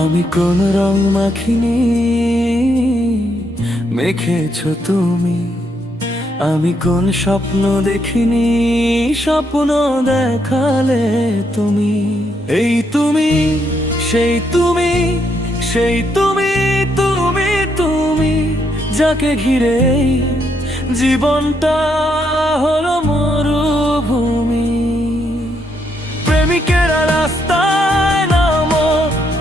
আমি কোন রং মাখিনি, মেখেছো তুমি। আমি কোন স্বপ্ন দেখিনি, স্বপ্ন দেখালে তুমি। এই তুমি, সেই তুমি, সেই তুমি, তুমি তুমি, যাকে ঘিরে জীবনটা হলো মরুভূমি। প্রেমিকেরা রাস্তায় নামো,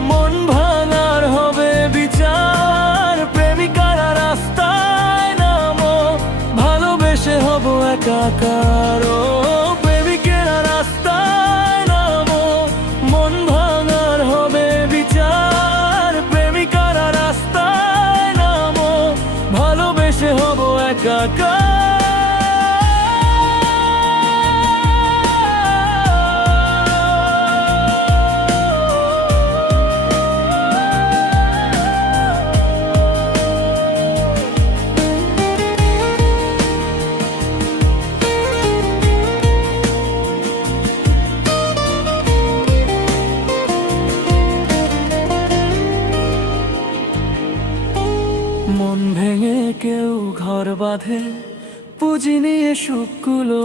মন ভাঙার হবে বিচার। প্রেমিকারা রাস্তায় নামো, ভালোবেসে হব একাকার। ও প্রেমিকেরা রাস্তায় নামো, মন ভাঙার হবে বিচার। প্রেমিকারা রাস্তায় নামো, ভালোবেসে হব একাকার। মন ভেঙে কেউ ঘর বাঁধে, পুঁজি নিয়ে সুখগুলো।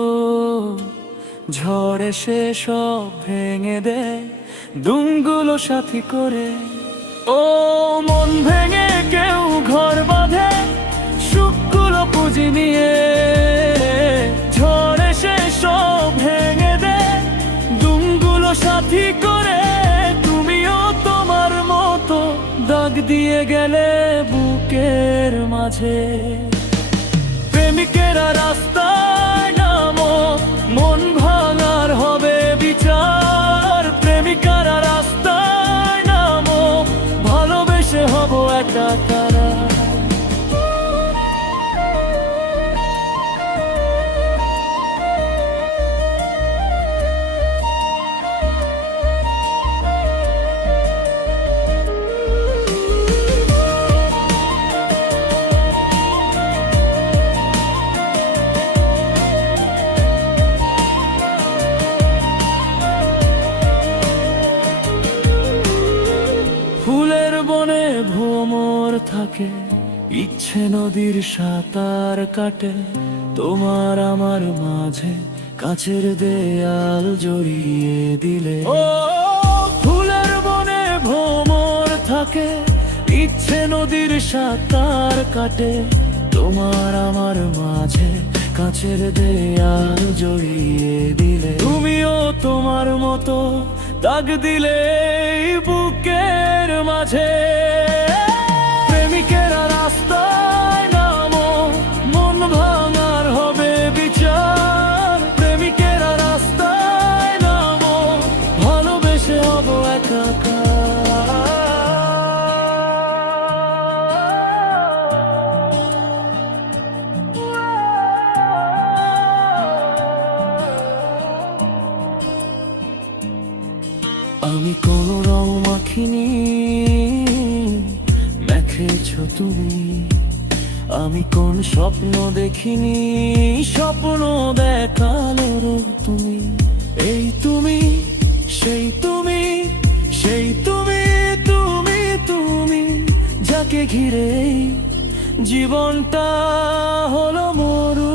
ঝড় এসে সব ভেঙে দেয়, দুমগুলো সাথী করে। ও মন ভেঙে কেউ ঘর বাঁধে, সুখগুলো পুঁজি নিয়ে। ঝড় এসে সব ভেঙে দেয়, দুমগুলো সাথী করে। তুমিও তোমার মতো দাগ দিয়ে গেলে বুকের মাঝে। প্রেমিকেরা রাস্তায় নামো, মন ভাঙার হবে বিচার। প্রেমিকারা রাস্তায় নামো, ভালোবেসে হব একাকার। ফুলের বনে ভ্রমর থাকে, ইচ্ছে নদীর সাঁতার কাটে। তোমার আমার মাঝে কাছের দেয়াল জড়িয়ে দিলে। ও ফুলের বনে ভ্রমর থাকে, ইচ্ছে নদীর সাঁতার কাটে। তোমার আমার মাঝে কাছের দেয়াল জড়িয়ে দিলে। তুমিও তোমার মতো দাগ দিলে বুকের মাঝে। প্রেমিকেরা রাস্তায় নামো, মন ভাঙার হবে বিচার। প্রেমিকেরা রাস্তায় নামো, ভালোবেসে হব একাকার। আমি কোন রং মাখিনি, মেখেছো তুমি। আমি কোন স্বপ্ন দেখিনি, স্বপ্ন দেখালে তুমি। এই তুমি, সেই তুমি, সেই তুমি, তুমি তুমি, যাকে ঘিরে জীবনটা হলো মরু।